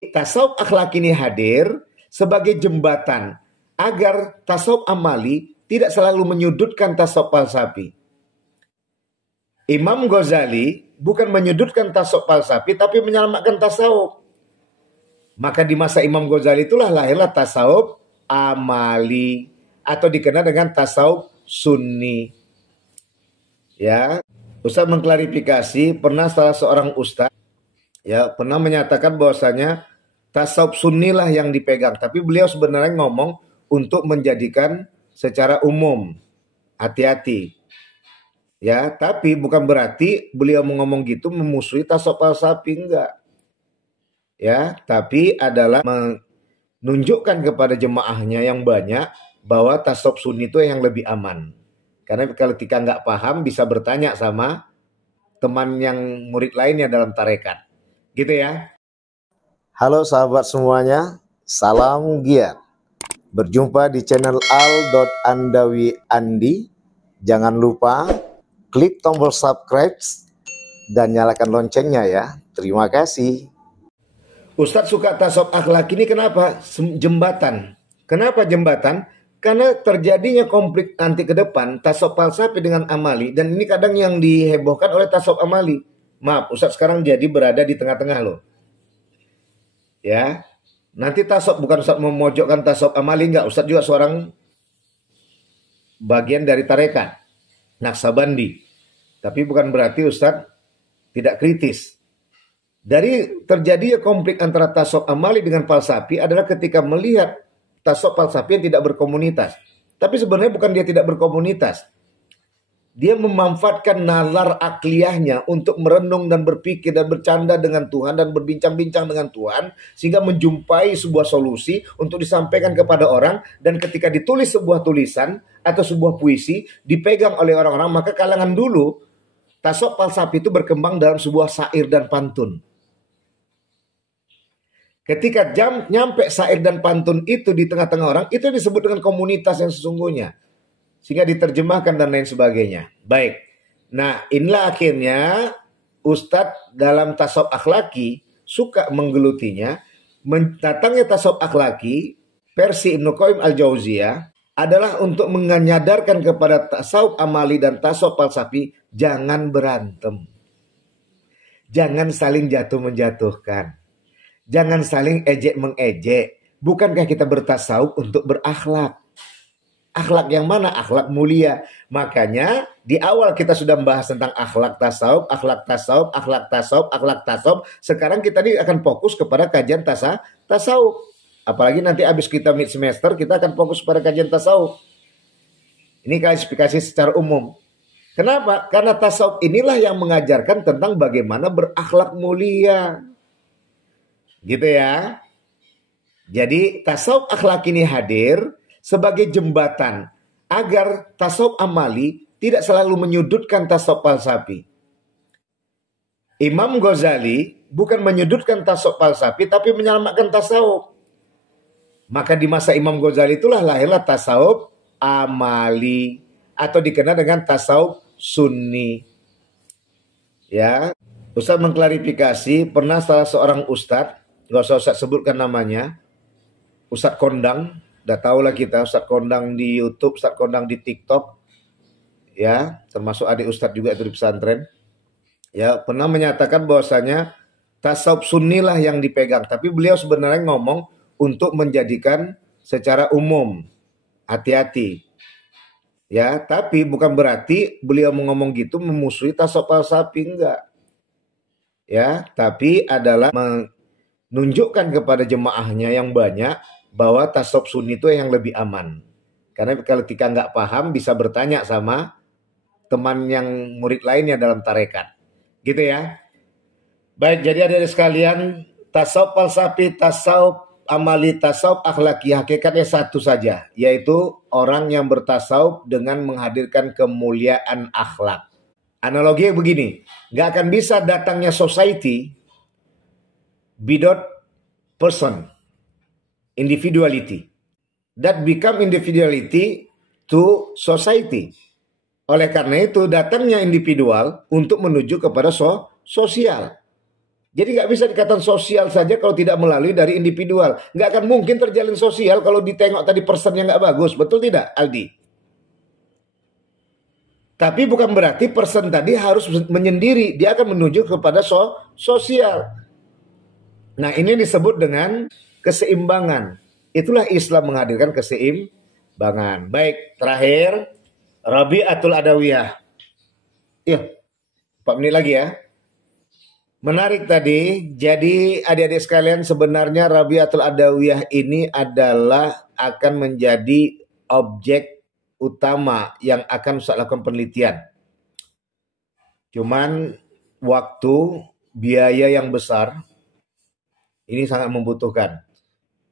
Tasawuf akhlak ini hadir sebagai jembatan agar tasawuf amali tidak selalu menyudutkan tasawuf falsafi. Imam Ghazali bukan menyudutkan tasawuf falsafi tapi menyelamatkan tasawuf. Maka di masa Imam Ghazali itulah lahirlah tasawuf amali atau dikenal dengan tasawuf sunni. Ya, Ustaz mengklarifikasi, pernah salah seorang ustaz pernah menyatakan bahwasanya tasawuf sunni lah yang dipegang, tapi beliau sebenarnya ngomong untuk menjadikan secara umum. Hati-hati. Ya, tapi bukan berarti beliau ngomong gitu memusuhi tasawuf falsafi, enggak. Ya, tapi adalah menunjukkan kepada jemaahnya yang banyak bahwa tasawuf sunni itu yang lebih aman. Karena kalau kita nggak paham bisa bertanya sama teman yang murid lainnya dalam tarekat. Gitu ya. Halo sahabat semuanya, salam giat. Berjumpa di channel Al.Andawi Andi. Jangan lupa klik tombol subscribe dan nyalakan loncengnya ya. Terima kasih. Ustadz suka tasawuf akhlak ini kenapa? Jembatan. Kenapa jembatan? Karena terjadinya konflik nanti ke depan tasawuf falsafi dengan amali, dan ini kadang yang dihebohkan oleh tasawuf amali. Maaf, Ustadz sekarang jadi berada di tengah-tengah loh. Ya, nanti tasawuf bukan Ustadz memojokkan tasawuf amali, enggak. Ustadz juga seorang bagian dari tarekat Naqsabandi. Tapi bukan berarti Ustadz tidak kritis. Dari terjadinya konflik antara tasawuf amali dengan falsafi adalah ketika melihat tasawuf falsafi yang tidak berkomunitas. Tapi sebenarnya bukan dia tidak berkomunitas. Dia memanfaatkan nalar akliyahnya untuk merenung dan berpikir dan bercanda dengan Tuhan dan berbincang-bincang dengan Tuhan, sehingga menjumpai sebuah solusi untuk disampaikan kepada orang. Dan ketika ditulis sebuah tulisan atau sebuah puisi dipegang oleh orang-orang, maka kalangan dulu tasawuf falsafi itu berkembang dalam sebuah syair dan pantun. Ketika nyampe syair dan pantun itu di tengah-tengah orang, itu disebut dengan komunitas yang sesungguhnya. Sehingga diterjemahkan dan lain sebagainya. Baik. Nah, inilah akhirnya Ustadz dalam tasawuf akhlaki suka menggelutinya. Datangnya tasawuf akhlaki versi Ibnu Qayyim al-Jauziyah adalah untuk menyadarkan kepada tasawuf amali dan tasawuf falsafi, jangan berantem. Jangan saling jatuh-menjatuhkan. Jangan saling ejek-mengejek. Bukankah kita bertasawuf untuk berakhlak? Akhlak yang mana? Akhlak mulia. Makanya di awal kita sudah membahas tentang akhlak tasawuf, akhlak tasawuf, akhlak tasawuf, akhlak tasawuf. Sekarang kita ini akan fokus kepada kajian tasawuf. Apalagi nanti habis kita mid semester, kita akan fokus pada kajian tasawuf. Ini klasifikasi secara umum. Kenapa? Karena tasawuf inilah yang mengajarkan tentang bagaimana berakhlak mulia. Gitu ya. Jadi tasawuf akhlak ini hadir sebagai jembatan agar tasawuf amali tidak selalu menyudutkan tasawuf falsafi. Imam Ghazali bukan menyudutkan tasawuf falsafi tapi menyelamatkan tasawuf. Maka di masa Imam Ghazali itulah lahirlah tasawuf amali atau dikenal dengan tasawuf sunni. Ya, Ustaz mengklarifikasi, pernah salah seorang ustadz, nggak usah Ustaz sebutkan namanya, Ustadz Kondang, udah tahu lah kita, Ustadz Kondang di YouTube, Ustadz Kondang di TikTok, ya, termasuk adik Ustadz juga itu di pesantren, ya, pernah menyatakan bahwasanya tasawuf sunni lah yang dipegang, tapi beliau sebenarnya ngomong untuk menjadikan secara umum. Hati-hati. Ya, tapi bukan berarti beliau ngomong gitu memusuhi tasawuf falsafi, enggak. Ya, tapi adalah menunjukkan kepada jemaahnya yang banyak bahwa tasawuf sunni itu yang lebih aman. Karena kalau kita nggak paham bisa bertanya sama teman yang murid lainnya dalam tarekat. Gitu ya. Baik, jadi adik-adik sekalian, tasawuf falsafi, tasawuf amali, tasawuf akhlaki hakikatnya satu saja, yaitu orang yang bertasawuf dengan menghadirkan kemuliaan akhlak. Analoginya begini, nggak akan bisa datangnya society without person, individuality. That become individuality to society. Oleh karena itu datangnya individual untuk menuju kepada sosial. Jadi nggak bisa dikatakan sosial saja kalau tidak melalui dari individual. Nggak akan mungkin terjalin sosial kalau ditengok tadi personnya nggak bagus. Betul tidak, Aldi? Tapi bukan berarti person tadi harus menyendiri. Dia akan menuju kepada sosial. Nah, ini disebut dengan keseimbangan. Itulah Islam menghadirkan keseimbangan. Baik, terakhir Rabi'atul Adawiyah. Ya, 4 menit lagi ya. Menarik tadi. Jadi adik-adik sekalian, sebenarnya Rabi'atul Adawiyah ini adalah akan menjadi objek utama yang akan Ustaz lakukan penelitian. Cuman waktu, biaya yang besar ini sangat membutuhkan.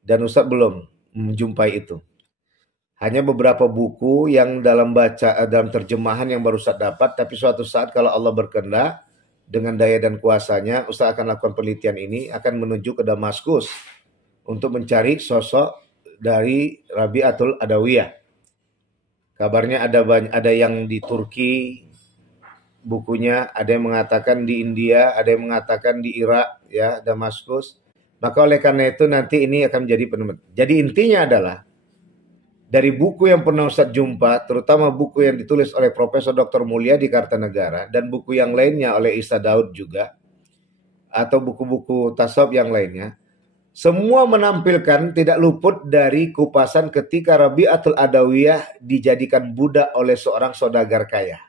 Dan Ustaz belum menjumpai itu. Hanya beberapa buku yang dalam terjemahan yang baru Ustaz dapat, tapi suatu saat kalau Allah berkehendak dengan daya dan kuasanya, Ustaz akan lakukan penelitian ini, akan menuju ke Damaskus untuk mencari sosok dari Rabi'atul Adawiyah. Kabarnya ada yang di Turki bukunya, ada yang mengatakan di India, ada yang mengatakan di Irak, ya, Damaskus. Maka oleh karena itu nanti ini akan menjadi penemuan. Jadi intinya adalah dari buku yang pernah Ustaz jumpa, terutama buku yang ditulis oleh Profesor Dr. Mulia di Kartanegara dan buku yang lainnya oleh Isa Daud juga, atau buku-buku tasawuf yang lainnya, semua menampilkan tidak luput dari kupasan ketika Rabi'atul Adawiyah dijadikan budak oleh seorang saudagar kaya.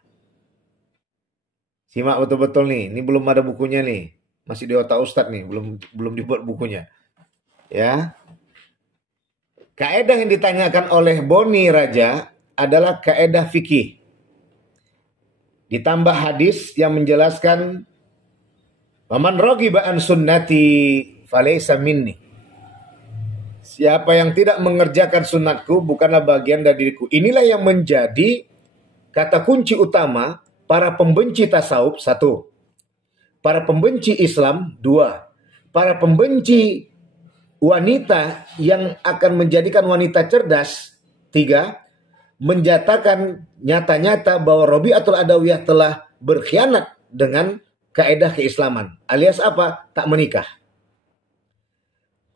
Simak betul-betul nih, ini belum ada bukunya nih. Masih di otak Ustadz nih, belum dibuat bukunya. Ya. Kaedah yang ditanyakan oleh Boni Raja adalah kaedah fikih. Ditambah hadis yang menjelaskan Waman raghiba an sunnati falaysa minni. Siapa yang tidak mengerjakan sunatku bukanlah bagian dari diriku. Inilah yang menjadi kata kunci utama para pembenci tasawuf, 1. Para pembenci Islam, 2. Para pembenci wanita yang akan menjadikan wanita cerdas, 3. Menjatakan nyata-nyata bahwa Rabi'atul Adawiyah telah berkhianat dengan kaedah keislaman. Alias apa? Tak menikah.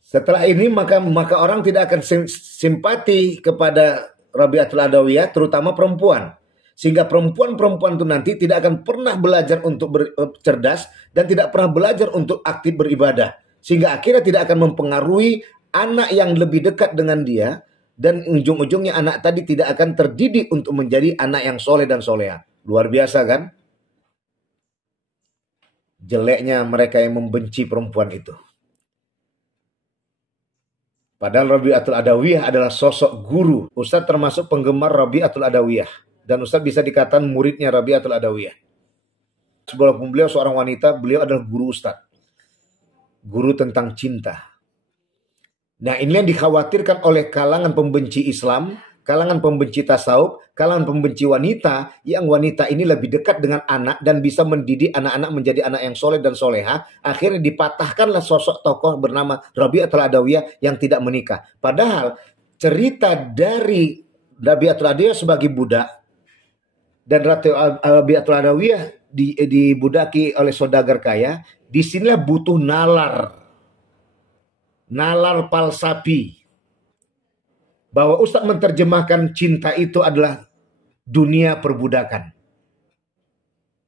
Setelah ini maka orang tidak akan simpati kepada Rabi'atul Adawiyah, terutama perempuan. Sehingga perempuan-perempuan itu nanti tidak akan pernah belajar untuk cerdas dan tidak pernah belajar untuk aktif beribadah. Sehingga akhirnya tidak akan mempengaruhi anak yang lebih dekat dengan dia dan ujung-ujungnya anak tadi tidak akan terdidik untuk menjadi anak yang soleh dan soleha. Luar biasa kan? Jeleknya mereka yang membenci perempuan itu. Padahal Rabi'atul Adawiyah adalah sosok guru. Ustaz termasuk penggemar Rabi'atul Adawiyah. Dan Ustaz bisa dikatakan muridnya Rabi'atul Adawiyah. Walaupun beliau seorang wanita, beliau adalah guru Ustaz. Guru tentang cinta. Nah, ini yang dikhawatirkan oleh kalangan pembenci Islam, kalangan pembenci tasawuf, kalangan pembenci wanita, yang wanita ini lebih dekat dengan anak dan bisa mendidik anak-anak menjadi anak yang soleh dan soleha. Akhirnya dipatahkanlah sosok tokoh bernama Rabi'atul Adawiyah yang tidak menikah. Padahal cerita dari Rabi'atul Adawiyah sebagai budak dan Rabi'atul Adawiyah dibudaki oleh saudagar kaya, disinilah butuh nalar falsafi. Bahwa Ustadz menerjemahkan cinta itu adalah dunia perbudakan.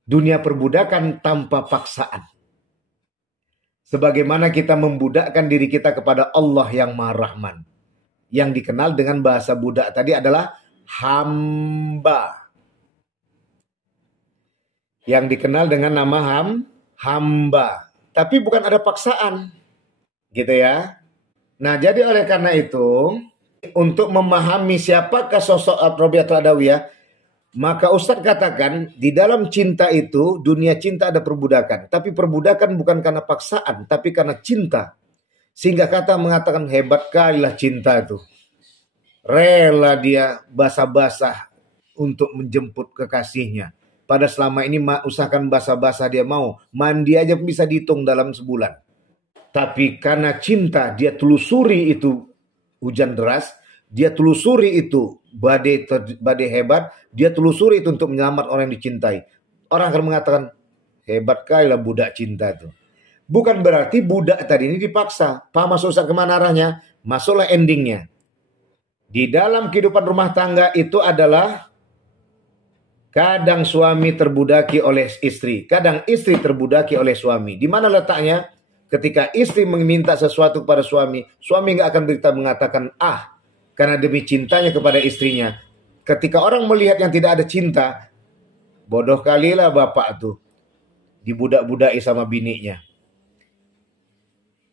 Dunia perbudakan tanpa paksaan. Sebagaimana kita membudakkan diri kita kepada Allah yang Maha Rahman. Yang dikenal dengan bahasa budak tadi adalah hamba. Yang dikenal dengan nama hamba. Tapi bukan ada paksaan. Gitu ya. Nah, jadi oleh karena itu, untuk memahami siapakah sosok Rabi'atul Adawiyah, maka Ustadz katakan di dalam cinta itu, dunia cinta ada perbudakan. Tapi perbudakan bukan karena paksaan, tapi karena cinta. Sehingga kata mengatakan hebat kalilah cinta itu. Rela dia basah-basah untuk menjemput kekasihnya. Pada selama ini usahakan basah-basah dia mau. Mandi aja bisa dihitung dalam sebulan. Tapi karena cinta dia telusuri itu hujan deras, dia telusuri itu badai hebat, dia telusuri itu untuk menyelamat orang yang dicintai. Orang akan mengatakan, hebat kali lah budak cinta itu. Bukan berarti budak tadi ini dipaksa. Paham maksud Ustaz kemana arahnya? Masuklah endingnya. Di dalam kehidupan rumah tangga itu adalah kadang suami terbudaki oleh istri, kadang istri terbudaki oleh suami. Di mana letaknya? Ketika istri meminta sesuatu kepada suami, suami nggak akan mengatakan karena demi cintanya kepada istrinya. Ketika orang melihat yang tidak ada cinta, bodoh kalilah bapak tuh dibudak-budaki sama bininya.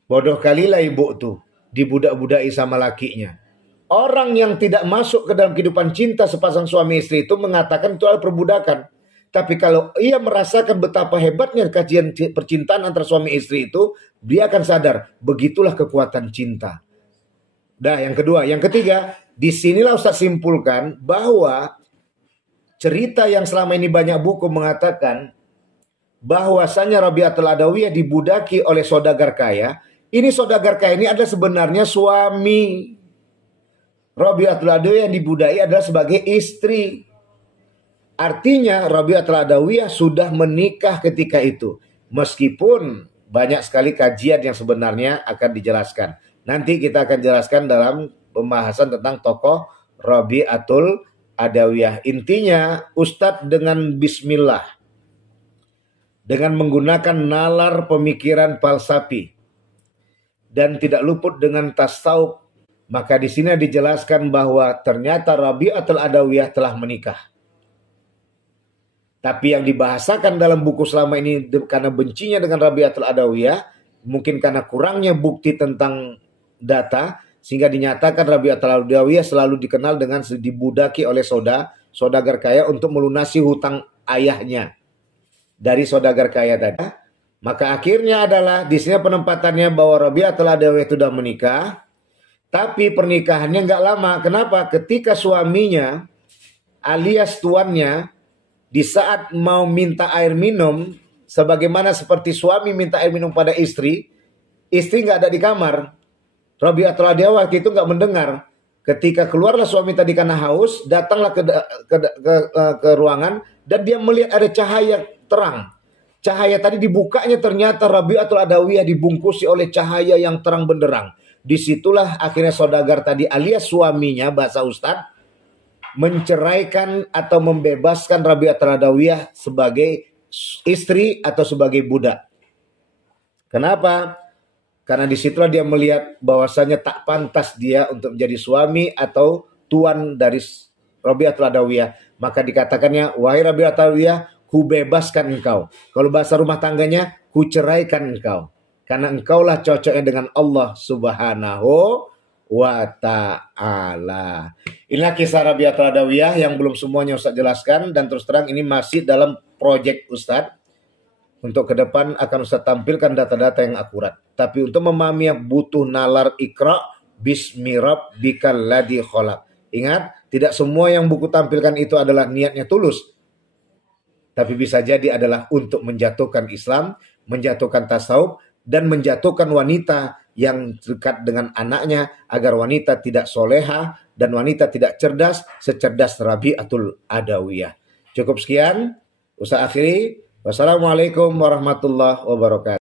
Bodoh kalilah ibu tuh dibudak-budaki sama lakinya. Orang yang tidak masuk ke dalam kehidupan cinta sepasang suami istri itu mengatakan itu adalah perbudakan. Tapi kalau ia merasakan betapa hebatnya kajian percintaan antara suami istri itu, dia akan sadar, begitulah kekuatan cinta. Nah, yang kedua. Yang ketiga, disinilah Ustaz simpulkan bahwa cerita yang selama ini banyak buku mengatakan bahwasanya Rabi'atul Adawiyah dibudaki oleh saudagar kaya. Ini saudagar kaya ini adalah sebenarnya suami. Rabi'atul Adawiyah yang dibudai adalah sebagai istri. Artinya Rabi'atul Adawiyah sudah menikah ketika itu. Meskipun banyak sekali kajian yang sebenarnya akan dijelaskan. Nanti kita akan jelaskan dalam pembahasan tentang tokoh Rabi'atul Adawiyah. Intinya Ustadz dengan bismillah, dengan menggunakan nalar pemikiran falsafi dan tidak luput dengan tasawuf, maka di sini dijelaskan bahwa ternyata Rabi'atul Adawiyah telah menikah. Tapi yang dibahasakan dalam buku selama ini karena bencinya dengan Rabi'atul Adawiyah, mungkin karena kurangnya bukti tentang data, sehingga dinyatakan Rabi'atul Adawiyah selalu dikenal dengan dibudaki oleh saudagar kaya untuk melunasi hutang ayahnya dari saudagar kaya tadi. Maka akhirnya adalah di sini penempatannya bahwa Rabi'atul Adawiyah sudah menikah. Tapi pernikahannya nggak lama. Kenapa? Ketika suaminya alias tuannya di saat mau minta air minum, sebagaimana seperti suami minta air minum pada istri nggak ada di kamar. Rabi'atul Adawiyah waktu itu nggak mendengar. Ketika keluarlah suami tadi karena haus, datanglah ke ruangan dan dia melihat ada cahaya terang. Cahaya tadi dibukanya ternyata Rabi'atul Adawiyah dibungkusi oleh cahaya yang terang benderang. Disitulah akhirnya saudagar tadi alias suaminya, bahasa Ustadz, menceraikan atau membebaskan Rabi'atul Adawiyah sebagai istri atau sebagai budak. Kenapa? Karena disitulah dia melihat bahwasanya tak pantas dia untuk menjadi suami atau tuan dari Rabi'atul Adawiyah. Maka dikatakannya, wahai Rabi'atul Adawiyah, ku bebaskan engkau. Kalau bahasa rumah tangganya, ku ceraikan engkau. Karena engkaulah cocoknya dengan Allah Subhanahu wa ta'ala. Inilah kisah Rabi'atul Adawiyah yang belum semuanya Ustaz jelaskan. Dan terus terang ini masih dalam proyek Ustaz. Untuk ke depan akan Ustaz tampilkan data-data yang akurat. Tapi untuk memahami butuh nalar Iqra bismi rabbikal ladzi khalaq. Ingat, tidak semua yang buku tampilkan itu adalah niatnya tulus. Tapi bisa jadi adalah untuk menjatuhkan Islam, menjatuhkan tasawuf, dan menjatuhkan wanita yang dekat dengan anaknya agar wanita tidak soleha dan wanita tidak cerdas secerdas Rabi'atul Adawiyah. Cukup sekian, Ustaz akhiri. Wassalamualaikum warahmatullahi wabarakatuh.